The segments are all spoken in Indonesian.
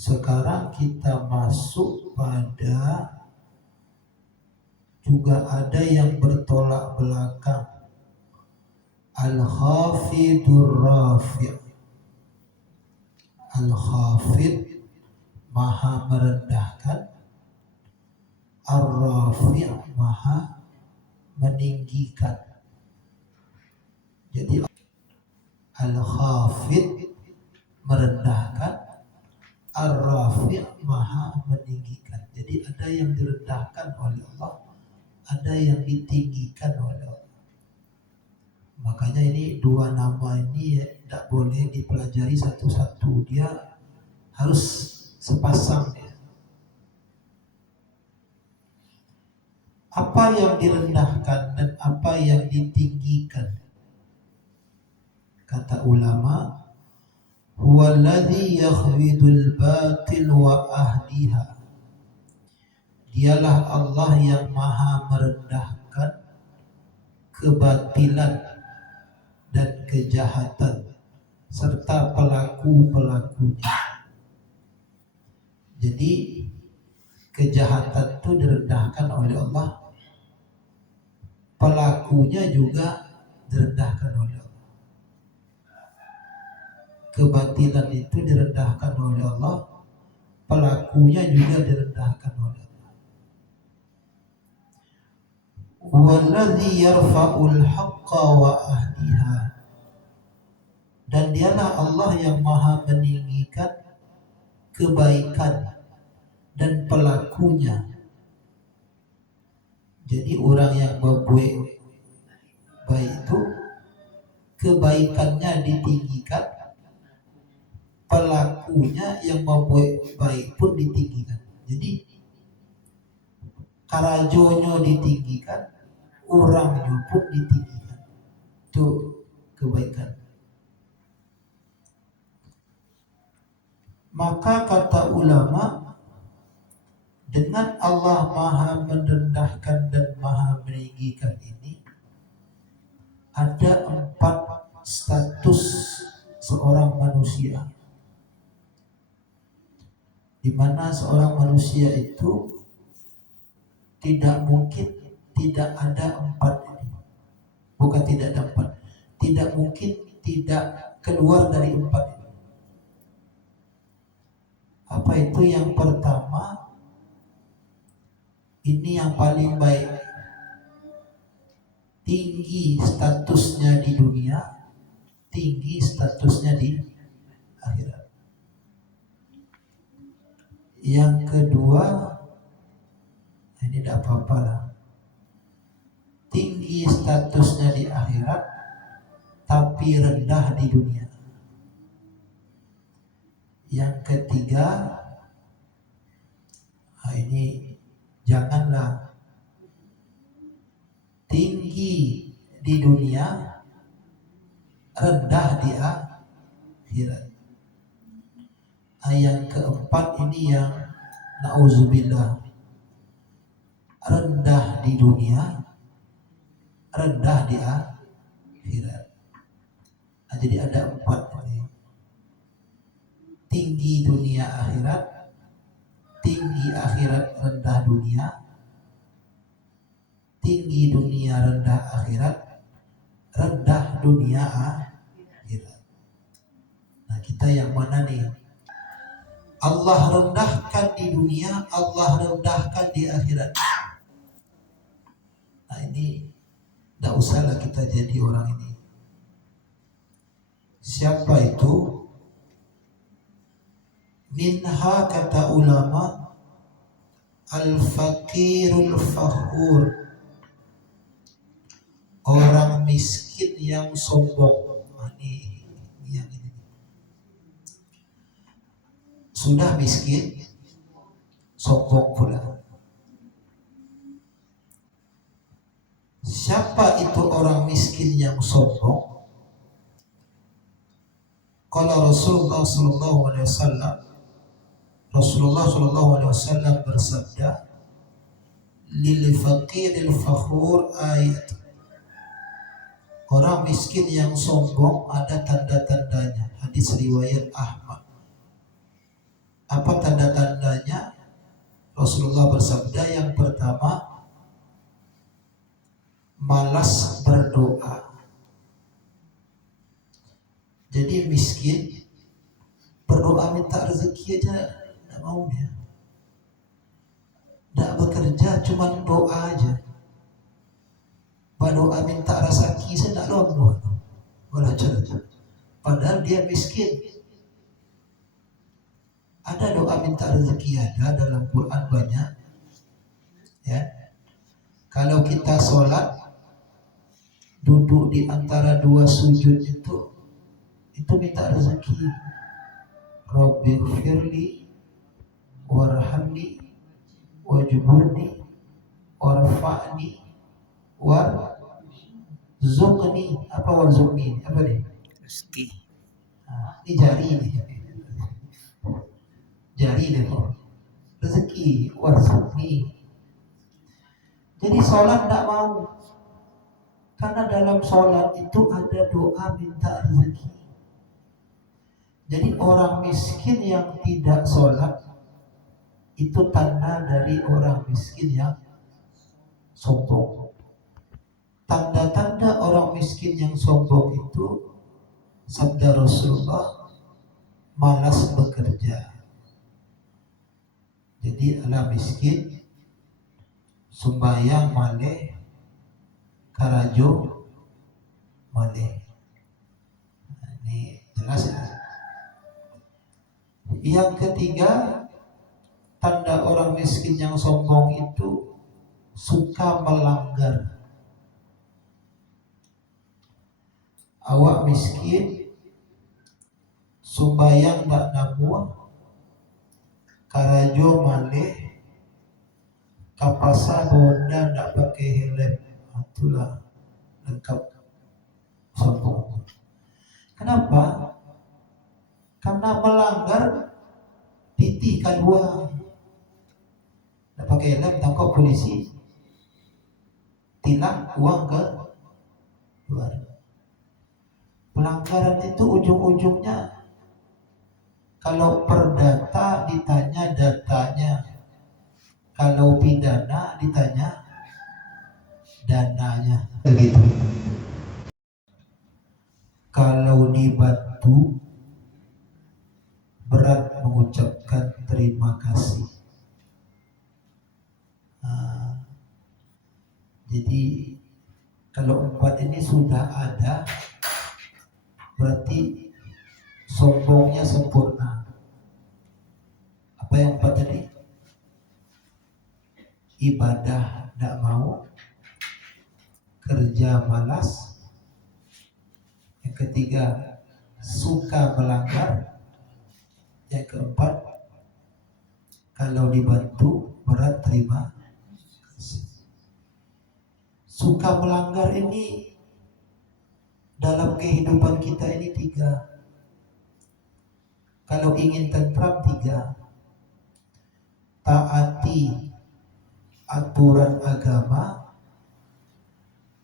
Sekarang kita masuk pada juga ada yang bertolak belakang. Al-Khafidur Rafi'. Al-Khafid maha merendahkan, Ar-Rafi' maha meninggikan. Jadi Al-Khafid merendahkan, Ar-Rafi' maha meninggikan. Jadi ada yang direndahkan oleh Allah, ada yang ditinggikan oleh Allah. Makanya ini dua nama ini tidak boleh dipelajari satu-satu, dia harus sepasang ya. Apa yang direndahkan dan apa yang ditinggikan? Kata ulama, huwallazi yakhfidul batil wa ahliha. Dialah Allah yang maha merendahkan kebatilan dan kejahatan serta pelaku-pelakunya. Jadi kejahatan itu direndahkan oleh Allah, pelakunya juga direndahkan oleh Allah. Kebatilan itu direndahkan oleh Allah, pelakunya juga direndahkan oleh Allah. Wallazi yarfa'ul haqqa wa ahliha. Dan dialah Allah yang maha meninggikan kebaikan dan pelakunya. Jadi orang yang berbuat baik itu kebaikannya ditinggikan, pelakunya yang membuat baik pun ditinggikan. Jadi karajonyo ditinggikan, orangnya pun ditinggikan. Itu kebaikan. Maka kata ulama, dengan Allah maha merendahkan dan maha meninggikan ini, ada 4 status seorang manusia, di mana seorang manusia itu tidak mungkin tidak ada 4 ini. Bukan tidak ada 4, tidak mungkin tidak keluar dari 4 ini. Apa itu? Yang pertama, ini yang paling baik, tinggi statusnya di dunia, tinggi statusnya di akhirat. Yang kedua, ini tidak apa-apa lah, tinggi statusnya di akhirat tapi rendah di dunia. Yang ketiga, ini janganlah tinggi di dunia, rendah di akhirat. Yang keempat ini yang na'udzubillah, rendah di dunia, rendah di akhirat. Nah, jadi ada 4 ini. Tinggi dunia akhirat, tinggi akhirat rendah dunia, tinggi dunia rendah akhirat, rendah dunia akhirat. Nah, kita yang mana nih? Allah rendahkan di dunia, Allah rendahkan di akhirat. Nah, ini tidak usahlah kita jadi orang ini. Siapa itu? Minha, kata ulama, al-fakirul fakhur, orang miskin yang sombong. Ini yang ini. Sudah miskin, sombong pula. Siapa itu orang miskin yang sombong? Kalau Rasulullah Sallallahu Alaihi Wasallam bersabda, lil faqiril fakhur ayat. Orang miskin yang sombong ada tanda-tandanya. Hadis riwayat Ahmad. Apa tanda-tandanya? Rasulullah bersabda, yang pertama, malas berdoa. Jadi miskin berdoa minta rezeki aja tidak mau dia. Tidak bekerja, cuma doa aja. Berdoa minta rezeki saya tidak doa. Padahal dia miskin. Ada doa minta rezeki, ada dalam Quran banyak. Ya, kalau kita sholat duduk di antara dua sujud itu minta rezeki. Rabbighfirli warhamni wajburni warfa'ni warzuqni. Apa warzuqni? Apa nih? Rezeki. Ini jari nih. Jari nih kok. Rezeki warzuqni. Jadi sholat tidak mau, karena dalam sholat itu ada doa minta rezeki. Jadi orang miskin yang tidak sholat itu tanda dari orang miskin yang sombong. Tanda-tanda orang miskin yang sombong itu, sabda Rasulullah, malas bekerja. Jadi ala miskin sumbayang maleh karajo maleh. Ini jelas ya. Yang ketiga, tanda orang miskin yang sombong itu suka melanggar. Awak miskin sumbayang tak nabuah karajo maleh kapasa bonda tak pakai helm, itulah lengkap sombong. Kenapa? Karena melanggar titih kedua. Tak pakai helm, tangkap polisi, tilang uang ke luar. Pelanggaran itu ujung-ujungnya, kalau perdata ditanya datanya, kalau pidana ditanya dananya. Begitu. Kalau dibantu berat mengucapkan terima kasih. Jadi kalau empat ini sudah ada, berarti sombongnya sempurna. Apa yang empat tadi? Ibadah tidak mau, kerja malas. Yang ketiga, suka melanggar. Yang keempat, kalau dibantu berat terima kasih. Suka melanggar ini dalam kehidupan kita ini tiga. Kalau ingin tentram tiga, taati aturan agama,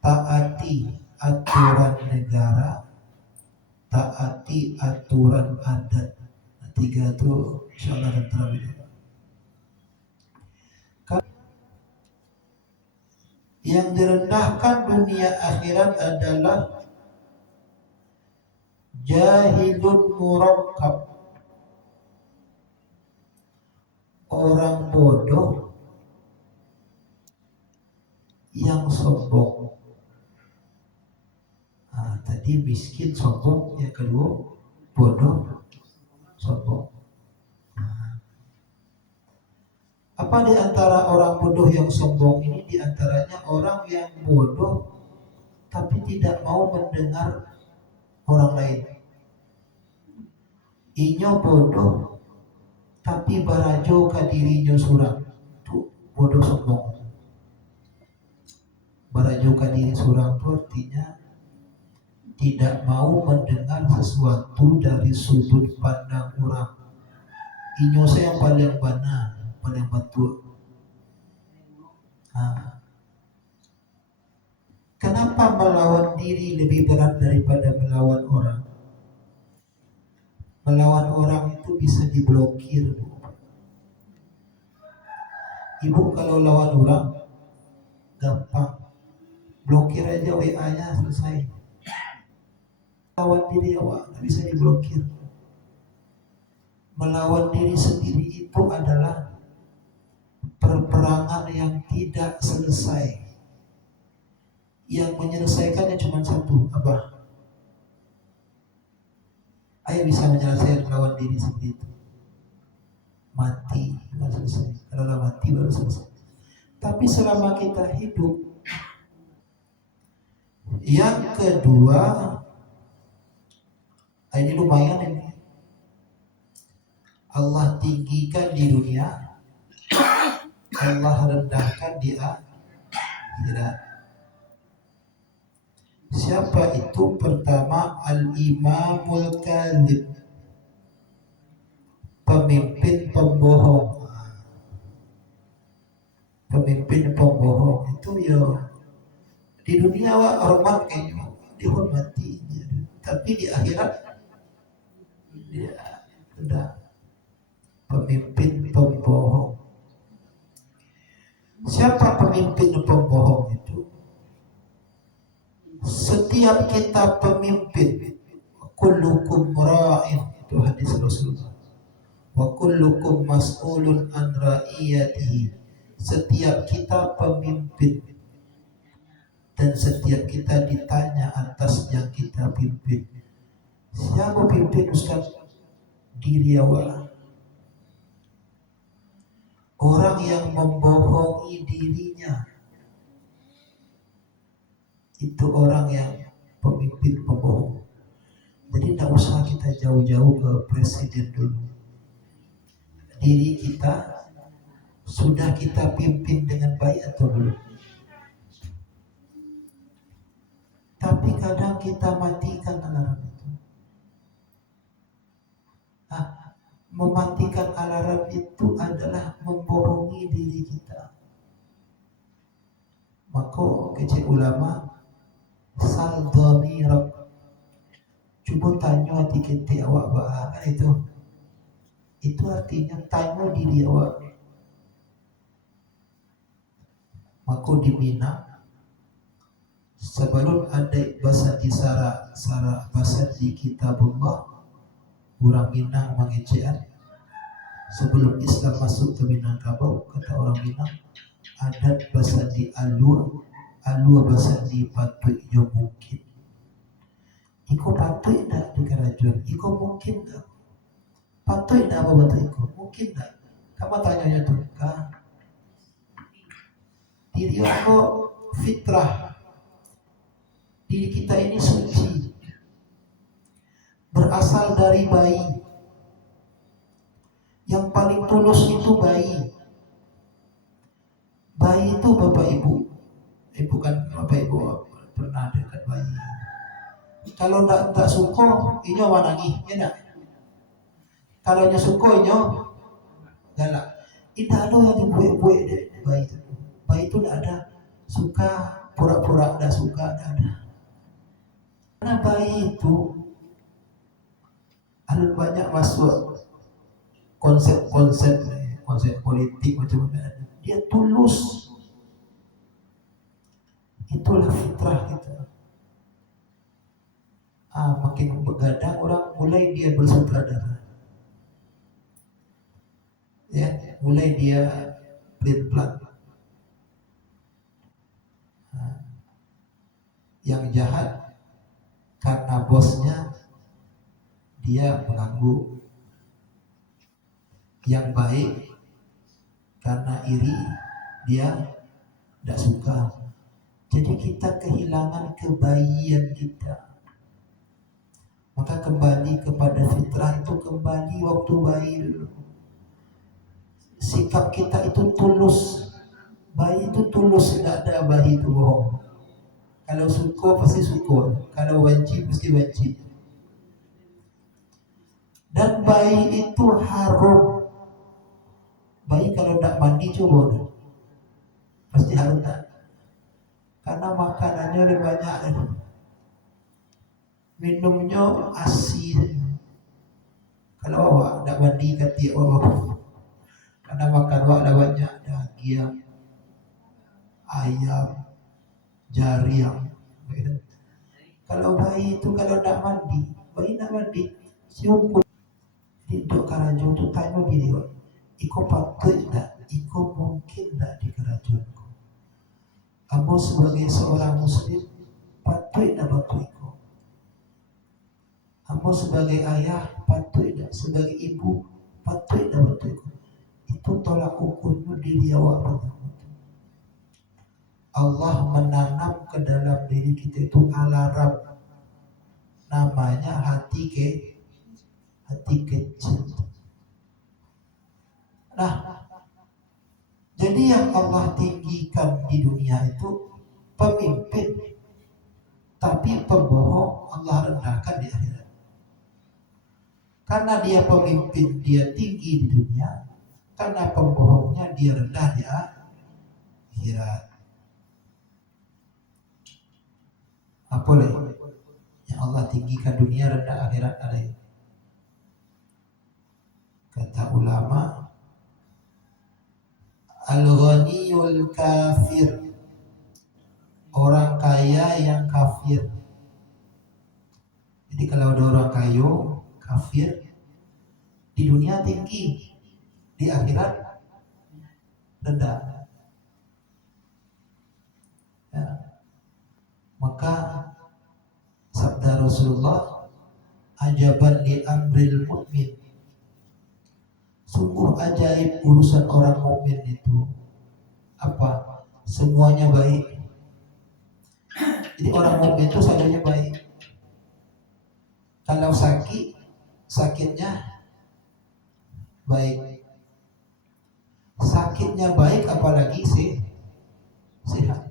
taati aturan negara, taati aturan adat. Tiga itu insyaallah tentram itu. Yang direndahkan dunia akhirat adalah jahilun murakkab, orang bodoh yang sombong. Tadi miskin sombong, yang kedua bodoh sombong. Apa di antara orang bodoh yang sombong ini? Di antaranya orang yang bodoh tapi tidak mau mendengar orang lain. Inyo bodoh tapi barajo ka dirinya surang, itu bodoh sombong. Barajo ka diri surang itu artinya tidak mau mendengar sesuatu dari sudut pandang orang. Inyo saya yang paling benar, paling betul. Kenapa melawan diri lebih berat daripada melawan orang? Melawan orang itu bisa diblokir. Ibu kalau lawan orang gampang, blokir aja WA-nya selesai. Lawan diri awak bisa diblokir. Melawan diri sendiri itu adalah perperangan yang tidak selesai. Yang menyelesaikannya cuma satu, apa? Ayo bisa menyelesaikan melawan diri sendiri itu. Mati baru selesai. Kalau mati baru selesai. Tapi selama kita hidup, yang kedua, ini lumayan ini. Allah tinggikan di dunia, Allah rendahkan di akhirat. Siapa itu? Pertama, al-imamul kadhib, pemimpin pembohong. Pemimpin pembohong itu ya di dunia wah hormat kayaknya dihormati, tapi di akhirat dia sudah pemimpin pembohong. Siapa pemimpin pembohong itu? Setiap kita pemimpin, kullukum ra'in, itu hadis Rasulullah, wa kullukum mas'ulun an ra'iyatihi. Setiap kita pemimpin dan setiap kita ditanya atas yang kita pimpin. Siapa pimpin Ustaz? Diri awak. Orang yang membohongi dirinya itu orang yang pemimpin pembohong. Jadi tidak usah kita jauh-jauh ke presiden dulu. Diri kita sudah kita pimpin dengan baik atau belum? Tapi kadang kita matikan alarm itu. Mematikan alarm itu adalah membohongi diri kita. Maka kecil ulama sal dhamirak, coba tanya hati kita awak bahkan itu artinya tanya diri awak. Maka di Mina sebelum ada bahasa di sara bahasa di kitabullah, orang Minang mengecean sebelum Islam masuk ke Minangkabau, kata orang Minang adat bahasa di alua bahasa di patut yo mungkin. Iko patut tak di kerajaan? Iko mungkin tak? Patut tak apa betul iko? Mungkin tak? Kamu tanya tuh kah? Diri aku fitrah. Diri kita ini suci. Berasal dari bayi. Yang paling tulus itu bayi. Bayi itu bapak ibu. Bukan bapak ibu pernah dekat bayi. Kalau tak suka, inyo wanangi, ya tak? Kalau nya suka, inyo galak. Tidak ada yang dibuik-buik deh bayi itu. Bayi itu tidak ada suka, pura-pura tidak suka, tidak ada. Karena bayi itu ada banyak masuk konsep politik macam-macam. Dia tulus. Itulah fitrah kita. Makin begadang orang mulai dia bersutradara. Ya, mulai dia plan. Yang jahat karena bosnya dia mengganggu. Yang baik karena iri dia tidak suka. Jadi kita kehilangan kebayian kita. Maka kembali kepada fitrah itu, kembali waktu bayi dulu. Sikap kita itu tulus. Bayi itu tulus, tidak ada bayi itu bohong. Kalau suka pasti suka, kalau benci pasti benci. Dan bayi itu harum. Bayi kalau tidak mandi coba, pasti harum tak? Karena makanannya lebih banyak, minumnya asin. Kalau awak nak mandi ketiak awak, karena makan awak ada banyak daging, ayam, jariang. Kalau bayi itu kalau nak mandi, bayi nak mandi, siung di dok karajo tu tanya gini, iko patut tak, iko mungkin tak di kerajaanku. Kamu sebagai seorang muslim patut tak bantu iko. Kamu sebagai ayah patut tak, sebagai ibu patut tak bantu iko. Itu tolak ukurnya diri awak pertama. Allah menanam ke dalam diri kita itu alarm, namanya hati kecil. Nah, jadi yang Allah tinggikan di dunia itu pemimpin, tapi pembohong Allah rendahkan di akhirat. Karena dia pemimpin, dia tinggi di dunia. Karena pembohongnya dia rendah di akhirat. Apa lagi? Yang Allah tinggikan dunia, rendah akhirat ada. Kata ulama, al-ghaniyul kafir, orang kaya yang kafir. Jadi kalau ada orang kaya kafir, di dunia tinggi, di akhirat rendah. Ya. Maka sabda Rasulullah, ajaban li amril mu'min, sungguh ajaib urusan orang mukmin itu. Apa? Semuanya baik. Jadi orang mukmin itu semuanya baik. Kalau sakit, sakitnya baik. Sakitnya baik, apalagi sehat.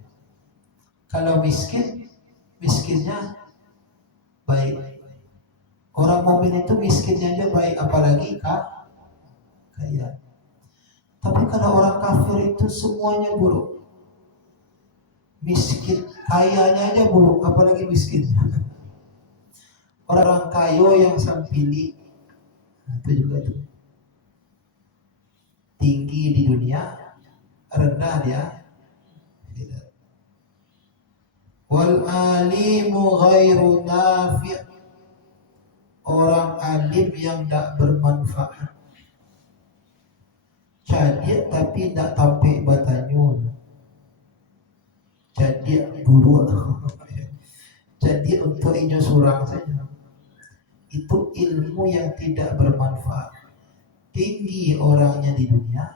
Kalau miskin, miskinnya baik. Orang mukmin itu miskinnya aja baik, apalagi kaya. Tapi kalau orang kafir itu semuanya buruk. Miskin, kayanya aja buruk, apalagi miskinnya. Orang kaya yang sampili, itu juga tuh tinggi di dunia, rendah dia. Wal alimu ghairu nafi', orang alim yang tak bermanfaat. Cadia tapi tak tampik batanyun. Cadia guru. Jadi untuk injo surang saja. Itu ilmu yang tidak bermanfaat. Tinggi orangnya di dunia,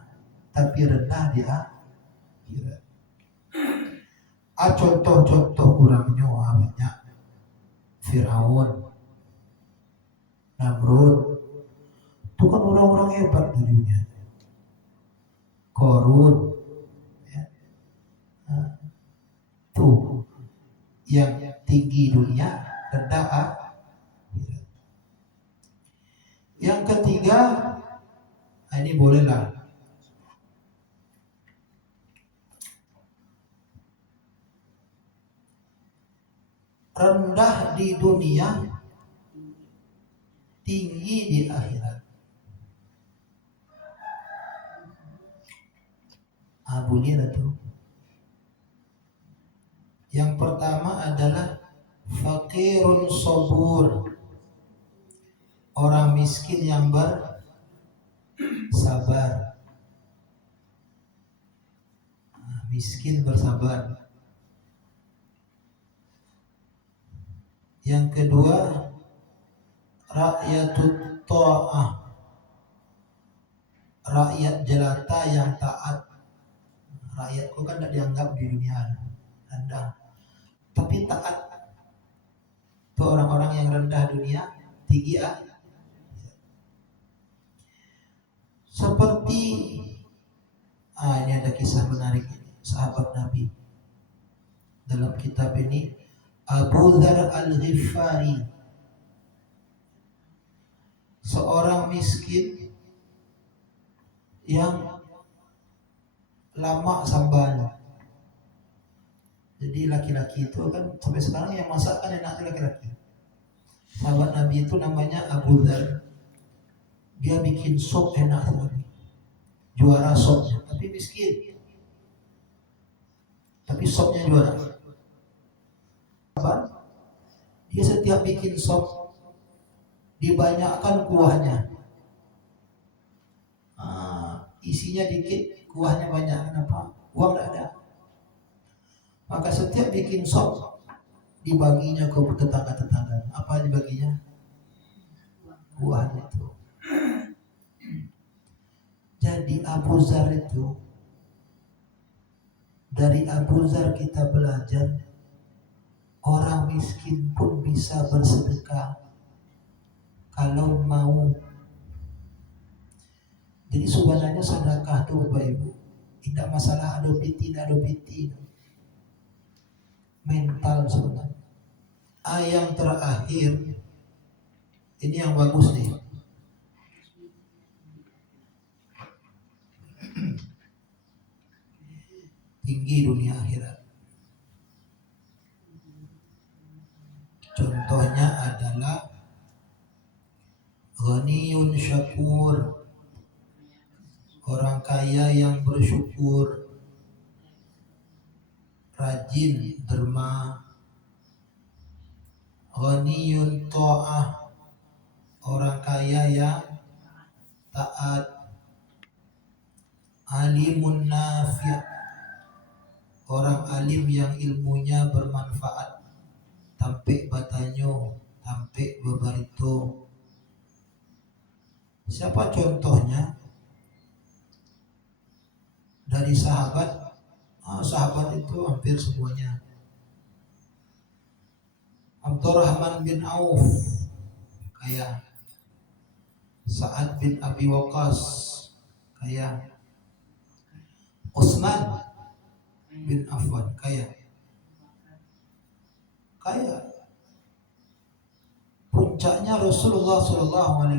tapi rendah di akhirat. Contoh-contoh orangnya banyak. Firaun, Namrud, itu kan orang-orang hebat di dunia. Korun, ya. Tuh yang tinggi dunia, rendah akhirat. Yang ketiga, ini bolehlah, rendah di dunia, tinggi di akhirat. Boleh tuh. Yang pertama adalah fakirun sabur, orang miskin yang bersabar. Miskin bersabar. Yang kedua, rakyatut ta'ah, rakyat jelata yang taat. Rakyatku kan tidak dianggap di dunia rendah, tapi taat. Itu orang-orang yang rendah dunia, tinggi seperti ini ada kisah menarik, sahabat Nabi dalam kitab ini, Abu Dzar Al-Ghifari, seorang miskin yang lama sambal. Jadi laki-laki itu kan sampai sekarang yang masak kan enaknya laki-laki. Sahabat Nabi itu namanya Abu Dzar. dia bikin sop enak sekali, juara sopnya, tapi miskin, tapi sopnya juara. Apa? Dia setiap bikin sop dibanyakkan kuahnya. Isinya dikit, kuahnya banyak. Kenapa? Uang tidak ada. Maka setiap bikin sop dibaginya ke tetangga-tetangga. Apa dibaginya? Kuahnya itu. Jadi Abu Zar itu, dari Abu Zar kita belajar orang miskin pun bisa bersedekah kalau mau. Jadi sebenarnya sedekah itu Bapak Ibu tidak masalah ada piti, tidak ada piti, mental sebenarnya. Yang terakhir ini yang bagus nih. Tinggi dunia akhirat. Contohnya adalah ghaniyun syakur, orang kaya yang bersyukur, rajin derma. Ghaniyun ta'ah, orang kaya yang taat. Alimun nafi', orang alim yang ilmunya bermanfaat. Tampik batanyo, tampik bebarito. Siapa contohnya? Dari sahabat. Sahabat itu hampir semuanya. Abdurrahman bin Auf kaya, Sa'ad bin Abi Waqqas kaya, Utsman bin Affan kaya. Puncaknya Rasulullah SAW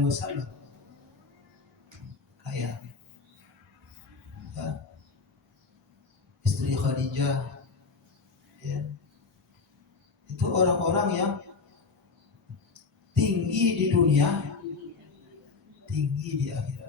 kaya. Ya. Istri Khadijah, ya. Itu orang-orang yang tinggi di dunia, tinggi di akhirat.